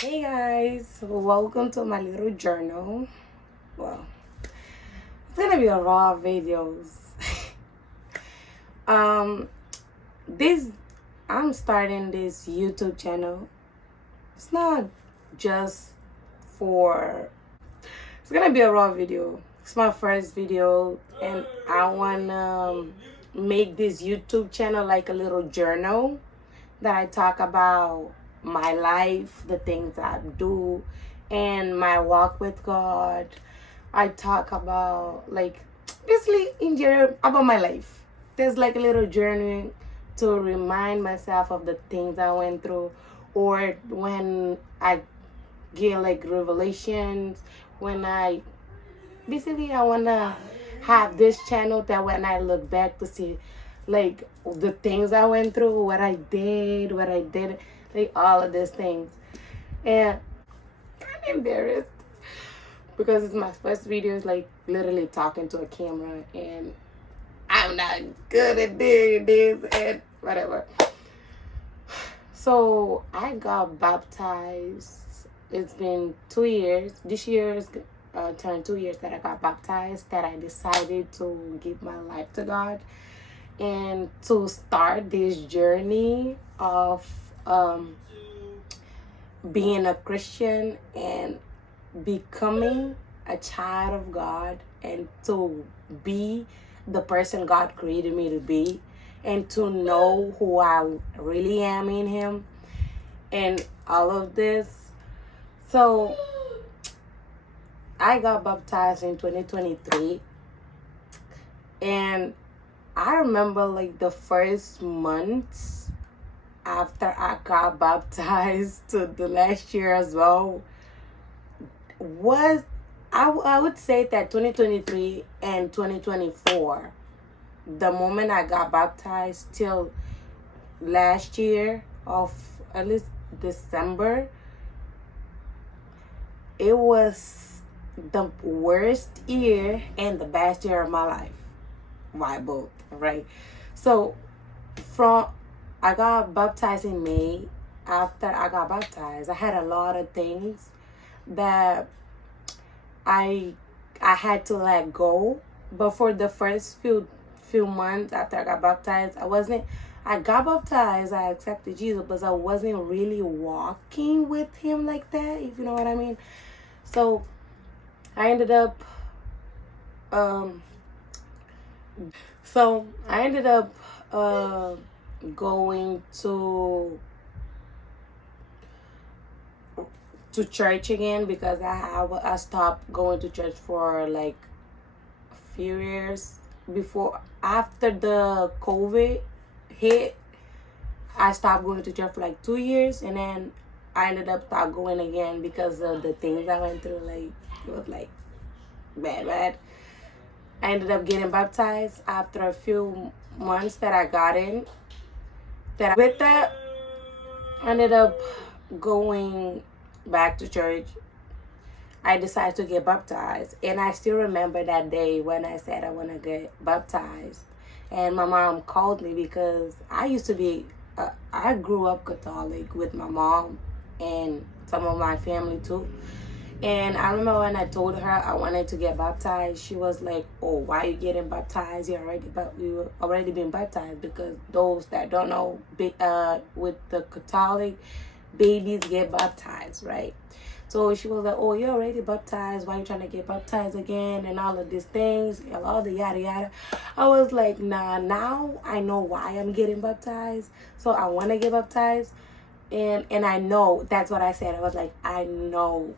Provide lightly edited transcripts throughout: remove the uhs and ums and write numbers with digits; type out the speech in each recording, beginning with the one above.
Hey guys, welcome to my little journal. Well, it's gonna be a raw videos. um, this I'm starting this YouTube channel. It's not just for. It's gonna be a raw video. It's my first video, and I wanna make this YouTube channel like a little journal that I talk about my life, the things I do, and my walk with God. I talk about like basically in general about my life. There's like a little journey to remind myself of the things I went through, or when I get like revelations, when I basically I wanna have this channel that when I look back to see like the things I went through, what I did, like all of these things. And I'm embarrassed because it's my first video, it's like literally talking to a camera and I'm not good at doing this and whatever. So I got baptized. It's been 2 years. This year is turned 2 years that I got baptized, that I decided to give my life to God and to start this journey of being a Christian and becoming a child of God, and to be the person God created me to be, and to know who I really am in Him and all of this. So I got baptized in 2023, and I remember like the first months after I got baptized to the last year as well was I would say that 2023 and 2024, the moment I got baptized till last year of at least December, it was the worst year and the best year of my life. Why both, right? So from I got baptized in May. After I got baptized, I had a lot of things that I had to let go. But for the first few months after I got baptized, I got baptized, I accepted Jesus, but I wasn't really walking with Him like that, if you know what I mean. So I ended up going to church again, because I stopped going to church for like a few years after the COVID hit. I stopped going to church for like 2 years, and then I ended up start going again because of the things I went through. Like it was like bad. I ended up getting baptized after a few months that I got in. With that, I ended up going back to church. I decided to get baptized, and I still remember that day when I said I want to get baptized, and my mom called me because I grew up Catholic with my mom and some of my family too. And I remember when I told her I wanted to get baptized, she was like, "Oh, why are you getting baptized? You already been baptized." Because those that don't know, with the Catholic, babies get baptized, right? So she was like, "Oh, you're already baptized. Why are you trying to get baptized again?" And all of these things, and all the yada yada. I was like, "Nah, now I know why I'm getting baptized. So I want to get baptized." And I know, that's what I said. I was like, I know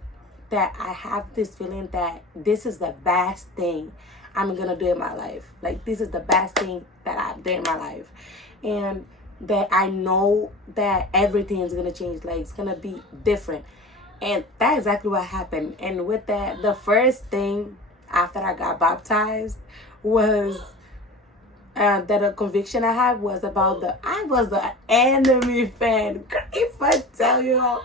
that I have this feeling that this is the best thing I'm gonna do in my life. Like, this is the best thing that I've done in my life. And that I know that everything is gonna change. Like, it's gonna be different. And that's exactly what happened. And with that, the first thing after I got baptized was that a conviction I had was about I was an anime fan. If I tell you,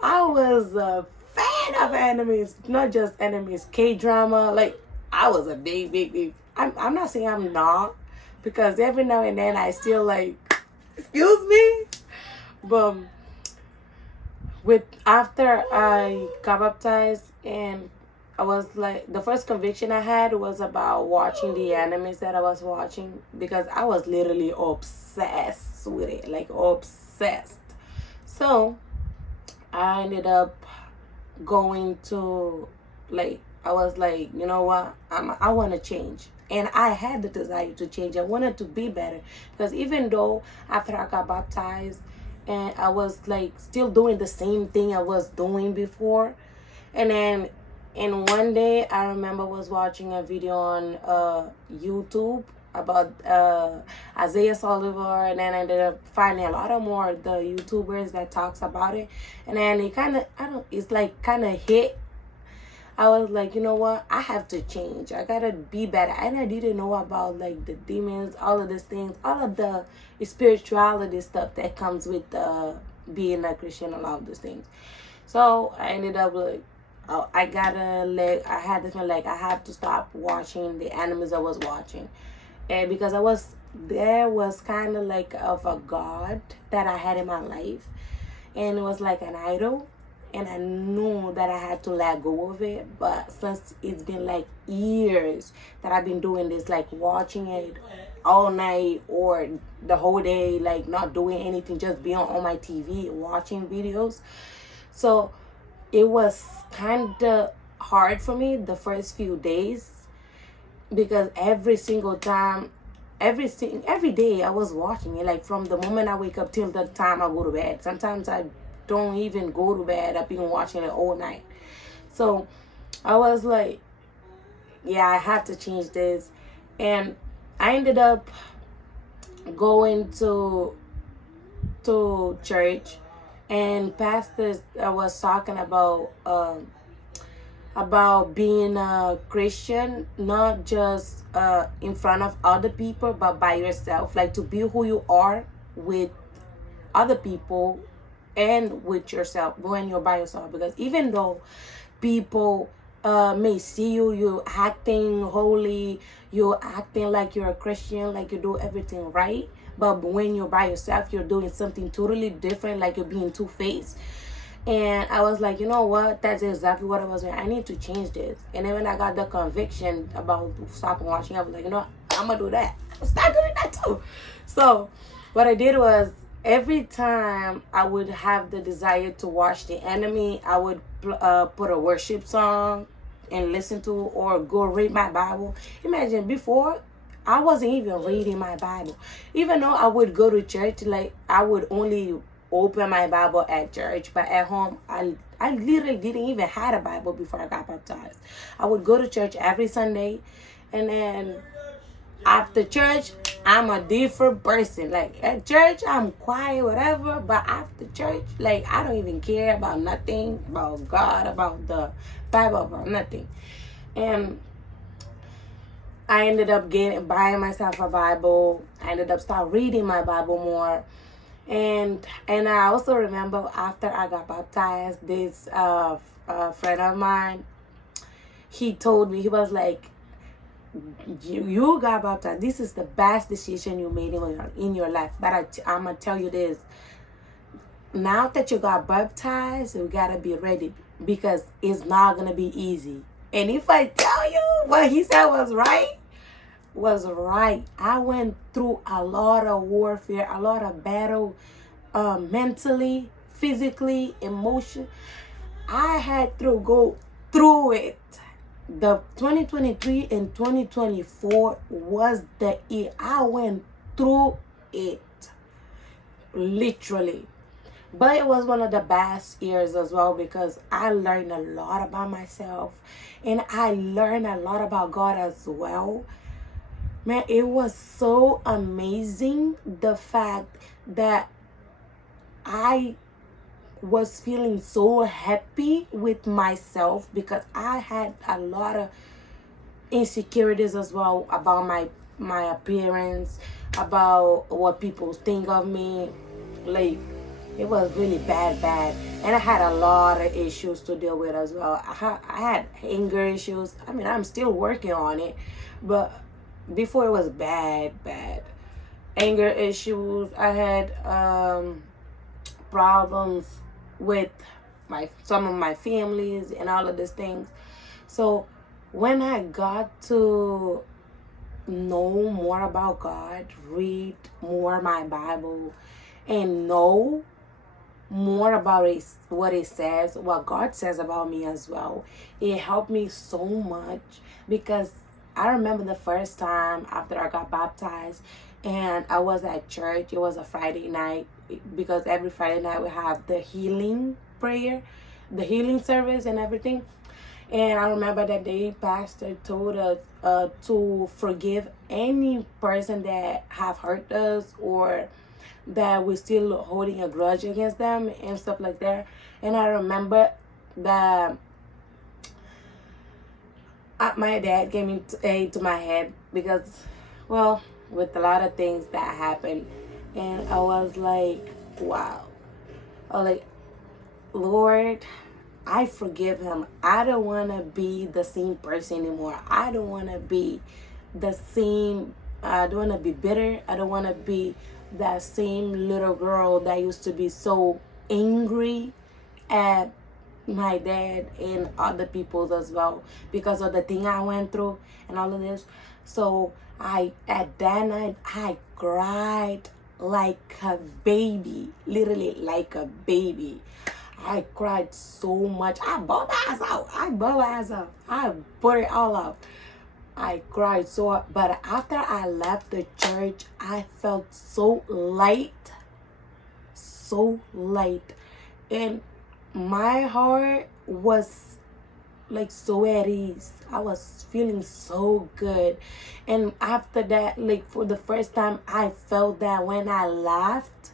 I was a fan of animes, not just animes, K-drama. Like, I was a big. I'm not saying I'm not, because every now and then I still like, excuse me, but with after I got baptized, and I was like, the first conviction I had was about watching the animes that I was watching, because I was literally obsessed with it, like obsessed. So I ended up going to, like, I was like, you know what, I want to change. And I had the desire to change. I wanted to be better, because even though after I got baptized and I was like still doing the same thing I was doing before, and then and one day I remember was watching a video on YouTube about Isaiah Oliver, and then I ended up finding a lot of more the YouTubers that talks about it, and then it kind of, I don't, it's like kind of hit. I was like, you know what? I have to change. I gotta be better. And I didn't know about like the demons, all of these things, all of the spirituality stuff that comes with being a Christian, and all of these things. So I ended up like, oh, I gotta like, I had this one like, I have to stop watching the animes I was watching, and because there was kind of like of a god that I had in my life, and it was like an idol, and I knew that I had to let go of it. But since it's been like years that I've been doing this, like watching it all night or the whole day, like not doing anything, just being on my TV watching videos. So it was kind of hard for me the first few days, because every single time, every day I was watching it, like from the moment I wake up till the time I go to bed. Sometimes I don't even go to bed, I've been watching it all night. So I was like, yeah, I have to change this. And I ended up going to church, and pastors was talking about being a Christian, not just in front of other people, but by yourself. Like to be who you are with other people and with yourself when you're by yourself. Because even though people may see you acting holy, you're acting like you're a Christian, like you do everything right, but when you're by yourself, you're doing something totally different, like you're being two-faced. And I was like, you know what? That's exactly what I was doing. I need to change this. And then when I got the conviction about stopping watching, I was like, you know, I'm going to do that. Start doing that too. So what I did was, every time I would have the desire to watch the enemy, I would put a worship song and listen to, or go read my Bible. Imagine, before, I wasn't even reading my Bible. Even though I would go to church, like I would only open my Bible at church, but at home I literally didn't even have a Bible before I got baptized. I would go to church every Sunday, and then after church I'm a different person. Like at church I'm quiet, whatever, but after church, like I don't even care about nothing, about God, about the Bible, about nothing. And I ended up buying myself a Bible. I ended up start reading my Bible more. And I also remember after I got baptized, this friend of mine, he told me, he was like, you got baptized. This is the best decision you made in your life. But I'm going to tell you this. Now that you got baptized, you got to be ready, because it's not going to be easy. And if I tell you what he said was right, I went through a lot of warfare, a lot of battle, mentally, physically, emotion. I had to go through it. The 2023 and 2024 was the year I went through it, literally. But it was one of the best years as well, because I learned a lot about myself, and I learned a lot about God as well. Man, it was so amazing, the fact that I was feeling so happy with myself, because I had a lot of insecurities as well about my appearance, about what people think of me. Like, it was really bad. And I had a lot of issues to deal with as well. I had anger issues. I mean, I'm still working on it, but before it was bad. Anger issues. I had problems with some of my families and all of these things. So when I got to know more about God, read more my Bible, and know more about it, what it says, what God says about me as well, it helped me so much. Because I remember the first time after I got baptized and I was at church. It was a Friday night, because every Friday night we have the healing prayer, the healing service and everything. And I remember that day pastor told us to forgive any person that have hurt us, or that we're still holding a grudge against them and stuff like that. And I remember that my dad came into my head, because, well, with a lot of things that happened. And I was like, wow. I was like, Lord, I forgive him. I don't want to be the same person anymore. I don't want to be the same. I don't want to be bitter. I don't want to be that same little girl that used to be so angry at my dad and other people's as well, because of the thing I went through and all of this. So at that night, I cried like a baby, literally like a baby. I cried so much. I bawled my ass out. I put it all out. I cried so, but after I left the church, I felt so light, and my heart was like so at ease. I was feeling so good. And after that, like for the first time, I felt that when I laughed,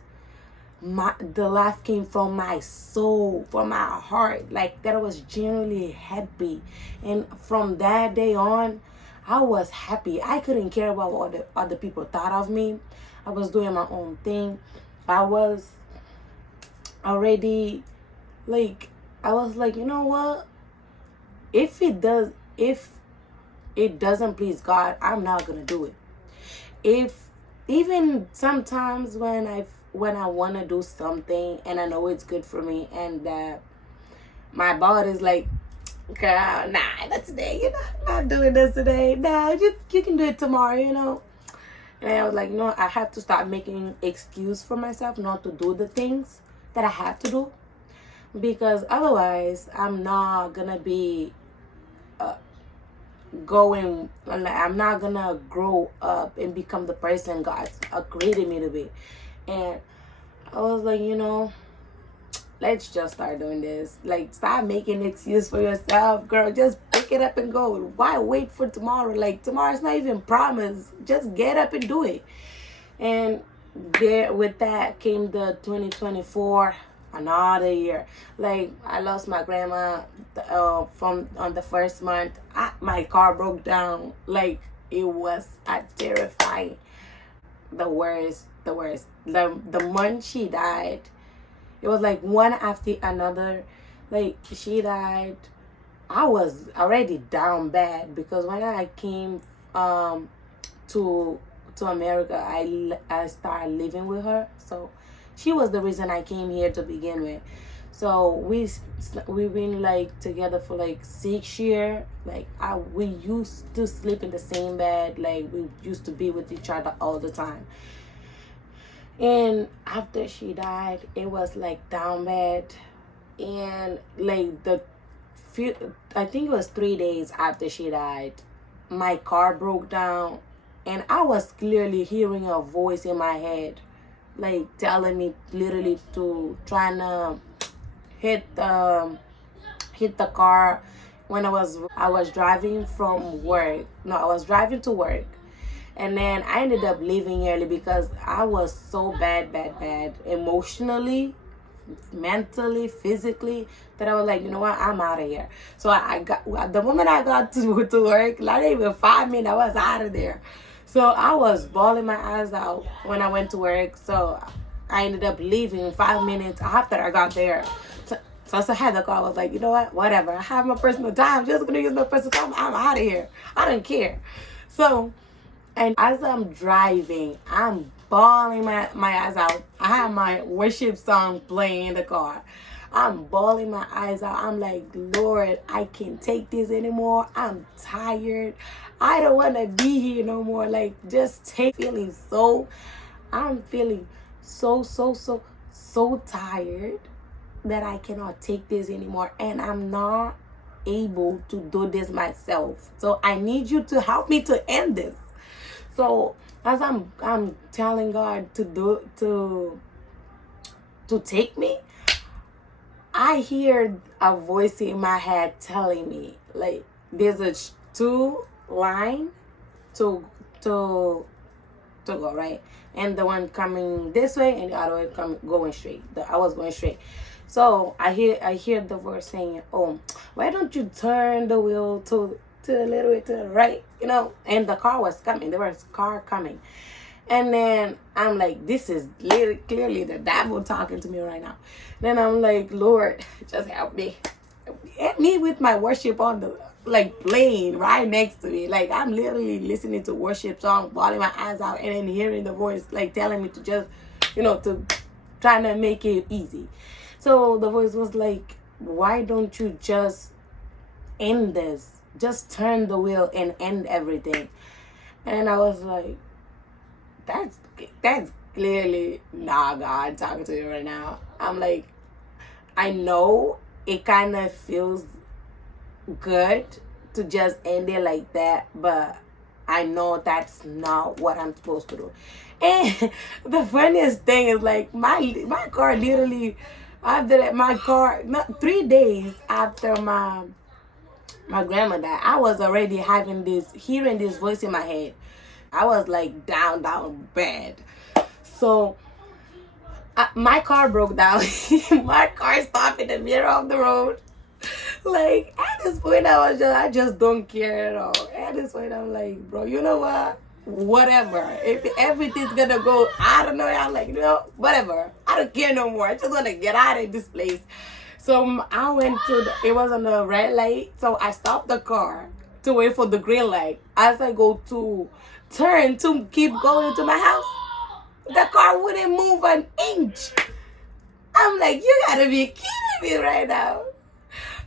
the laugh came from my soul, from my heart, like that I was genuinely happy. And from that day on, I was happy. I couldn't care about what the other people thought of me. I was doing my own thing. I was already I was like, you know what? If it doesn't please God, I'm not gonna do it. If even sometimes when I want to do something and I know it's good for me, and my body's like, girl, nah, not today. You're not doing this today. Nah, you can do it tomorrow, And I was like, I have to start making excuse for myself not to do the things that I have to do, because otherwise I'm not gonna be I'm not gonna grow up and become the person God created me to be. And I was like, let's just start doing this. Like, stop making an excuse for yourself, girl. Just pick it up and go. Why wait for tomorrow? Like, tomorrow's not even promised. Just get up and do it. And there, with that came the 2024, another year. Like, I lost my grandma from on the first month. My car broke down. Like, it was terrifying. The worst. The month she died, it was like one after another. Like, she died, I was already down bad, because when I came to America, I started living with her. So she was the reason I came here to begin with. So we've been like together for like 6 years. Like, we used to sleep in the same bed. Like, we used to be with each other all the time. And after she died, it was like down bad. And like I think it was 3 days after she died, my car broke down, and I was clearly hearing a voice in my head, like telling me literally to try to hit the car. When I was driving from work. No, I was driving to work. And then I ended up leaving early because I was so bad, emotionally, mentally, physically, that I was like, you know what, I'm out of here. So I got, the moment I got to work, not even 5 minutes, I was out of there. So I was bawling my eyes out when I went to work. So I ended up leaving 5 minutes after I got there. So I had the call. I was like, you know what, whatever. I have my personal time. I'm just going to use my personal time. I'm out of here. I don't care. So, and as I'm driving, I'm bawling my eyes out. I have my worship song playing in the car. I'm bawling my eyes out. I'm like, Lord, I can't take this anymore. I'm tired. I don't want to be here no more. Like, just I'm feeling so tired that I cannot take this anymore. And I'm not able to do this myself. So I need you to help me to end this. So as I'm telling God to take me, I hear a voice in my head telling me, like, there's a two line to go, right? And the one coming this way and the other one going straight. I was going straight. So I hear the voice saying, "Oh, why don't you turn the wheel to a little bit to the right?" And the car was coming. There was a car coming. And then I'm like, this is clearly the devil talking to me right now. Then I'm like, Lord, just help me. Help me with my worship on the, like, playing right next to me. Like, I'm literally listening to worship song, bawling my eyes out, and then hearing the voice, like, telling me to just, to trying to make it easy. So the voice was like, why don't you just end this? Just turn the wheel and end everything. And I was like, that's clearly not God talking to you right now. I'm like, I know it kind of feels good to just end it like that, but I know that's not what I'm supposed to do. And the funniest thing is, like, my car literally, after that, not 3 days after my grandma died, I was already hearing this voice in my head. I was like down bad. So my car broke down. My car stopped in the middle of the road. Like, at this point, I just don't care at all. At this point, I'm like, bro, you know what? Whatever. If everything's gonna go, I don't know. I'm like, whatever. I don't care no more. I just want to get out of this place. So I went it was on the red light. So I stopped the car to wait for the green light. As I go to turn to keep going to my house, the car wouldn't move an inch. I'm like, you gotta be kidding me right now.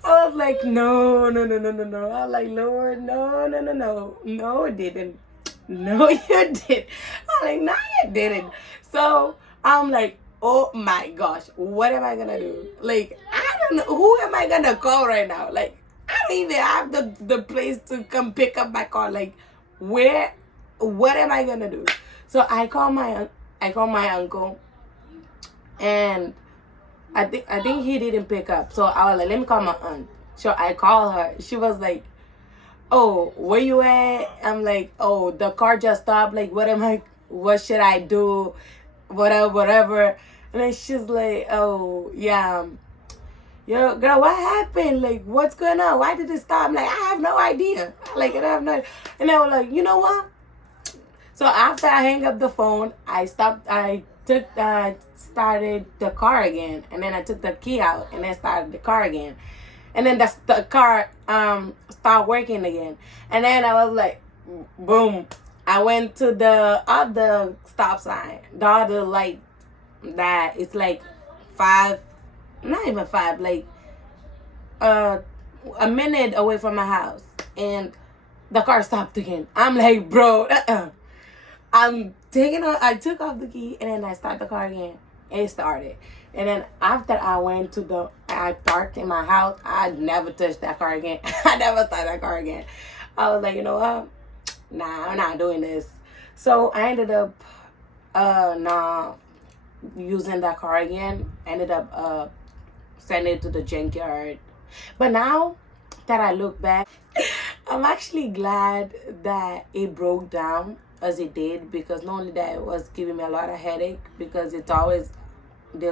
I was like, no. I was like, Lord, no, it didn't. No, you didn't. I'm like, no, you didn't. So I'm like, oh my gosh, what am I gonna do? Like, I don't know, who am I gonna call right now? Like, I don't even have the place to come pick up my car. Like, what am I gonna do? So I call my uncle, and I think he didn't pick up. So I was like, let me call my aunt. So I call her. She was like, oh, where you at? I'm like, oh, the car just stopped. Like, what should I do? Whatever. And then she's like, oh, yeah. Yo, girl, what happened? Like, what's going on? Why did it stop? I'm like, I have no idea. Like, I have no. And I was like, you know what? So after I hang up the phone, I started the car again, and then I took the key out and then started the car again, and then the car started working again, and then I was like, boom, I went to the other stop sign, the other light that it's like 5, not even 5, like a minute away from my house, and the car stopped again. I'm like, bro, I took off the key, and then I started the car again. It started. And then after I parked in my house, I never touched that car again. I never started that car again. I was like, you know what? Nah, I'm not doing this. So I ended up not using that car again. Ended up sending it to the junkyard. But now that I look back, I'm actually glad that it broke down as it did, because not only that, it was giving me a lot of headache, because there's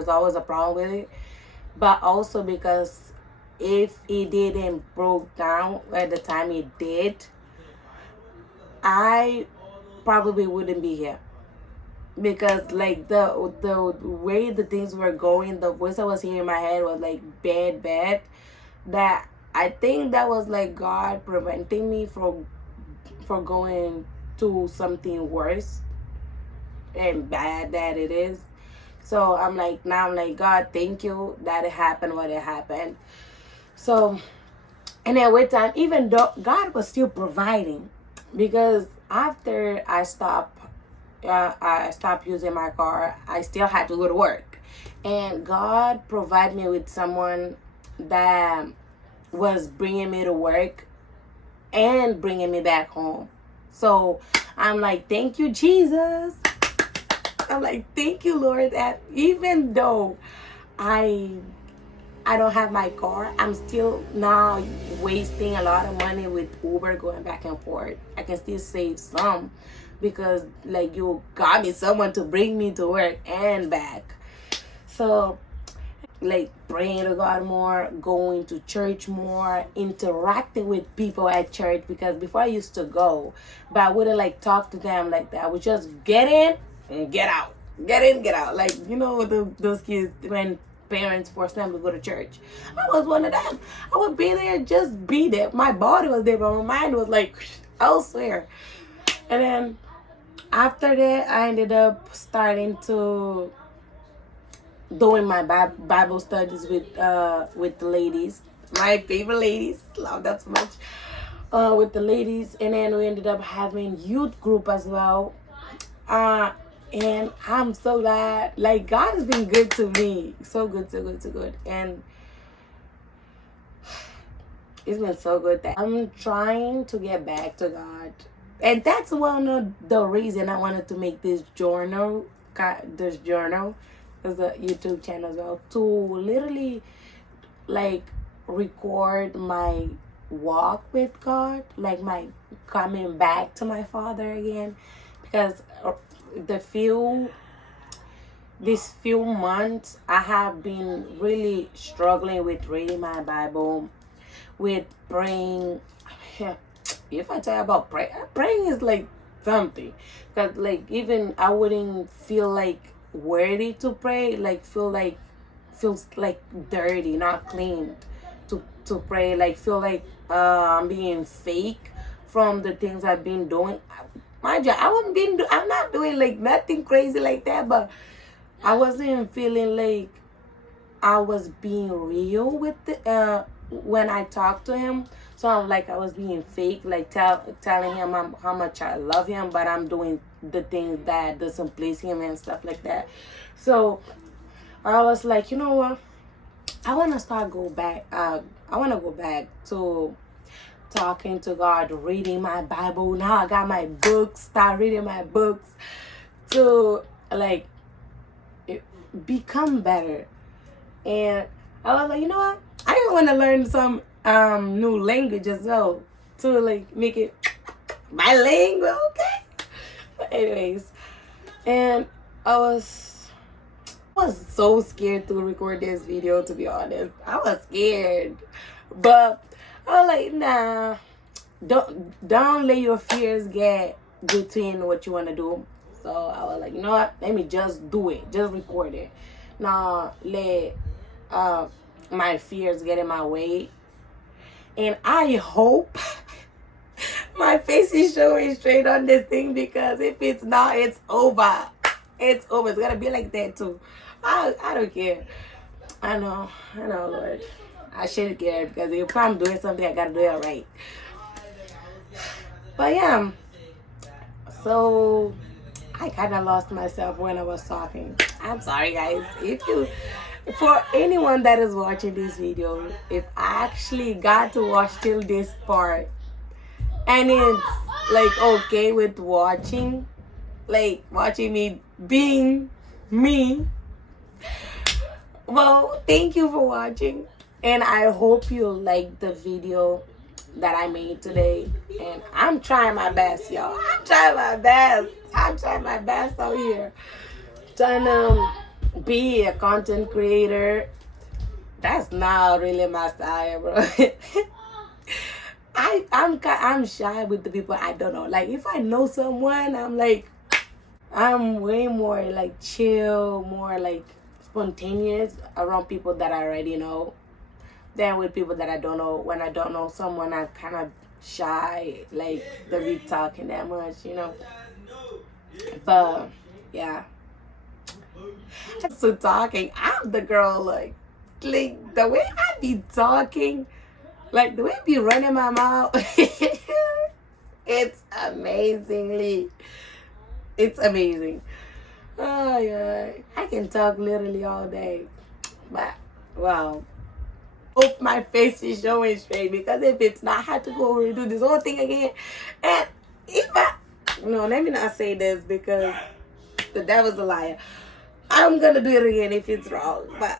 always a problem with it, but also because if it didn't broke down at the time it did, I probably wouldn't be here, because like the way the things were going, the voice I was hearing in my head was like bad, that I think that was like God preventing me from going to something worse and bad that it is. So now I'm like, God, thank you that it happened what it happened. So, and then with time, even though God was still providing, because after I stopped using my car, I still had to go to work, and God provided me with someone that was bringing me to work and bringing me back home. So I'm like, thank you, Jesus. I'm like, thank you, Lord, that even though I I don't have my car, I'm still now wasting a lot of money with Uber going back and forth. I can still save some because like you got me someone to bring me to work and back. So like praying to God more, going to church more, interacting with people at church, because before I used to go, but I wouldn't like talk to them like that. I would just get in and get out. Get in, get out. Like, those kids when parents force them to go to church. I was one of them. I would be there, just be there. My body was there, but my mind was like elsewhere. And then after that, I ended up starting to doing my Bible studies with the ladies, my favorite ladies. Love that so much. With the ladies, and then we ended up having youth group as well. And I'm so glad. Like God has been good to me, so good, so good, so good, and it's been so good that I'm trying to get back to God, and that's one of the reason I wanted to make this journal, this as a YouTube channel as well, to literally like record my walk with God, like my coming back to my Father again, because these few months I have been really struggling with reading my Bible, with praying. If I tell you about praying is like something, because like even I wouldn't feel like worthy to pray, like feels like dirty, not clean to pray, like feel like I'm being fake from the things I've been doing. Mind you, I'm not doing like nothing crazy like that, but I wasn't feeling like I was being real with when I talked to him. So I'm like I was being fake, like telling him how much I love him, but I'm doing the things that doesn't please him and stuff like that. So I was like, you know what? I want to go back. I want to go back to talking to God, reading my Bible. Now I got my books. Start reading my books to like become better. And I was like, you know what? I want to learn some new language as well to like make it bilingual. Okay. But anyways, and I was so scared to record this video, to be honest. I was scared, but I was like, nah, don't let your fears get between what you want to do. So I was like, you know what? Let me just do it. Just record it. Now let my fears get in my way. And I hope my face is showing straight on this thing, because if it's not, it's over. It's over. It's gonna be like that too. I don't care. I know, Lord. I shouldn't care, because if I'm doing something, I gotta do it right. But yeah, so I kind of lost myself when I was talking. I'm sorry, guys. For anyone that is watching this video, if I actually got to watch till this part, and it's like okay with watching me being me, well, thank you for watching, and I hope you like the video that I made today. And I'm trying my best, y'all. I'm trying my best out here, trying to be a content creator. That's not really my style, bro. I'm shy with the people I don't know. Like if I know someone, I'm way more like chill, more like spontaneous around people that I already know than with people that I don't know. When I don't know someone, I'm kind of shy, like to be talking that much, But yeah, So talking, I'm the girl like the way I be talking, like the way I be running my mouth. It's amazingly, it's amazing. Oh yeah, I can talk literally all day, but wow. Hope my face is showing straight, because if it's not, I had to go redo this whole thing again. And if I, no, let me not say this because the devil's a liar. I'm gonna do it again if it's wrong, but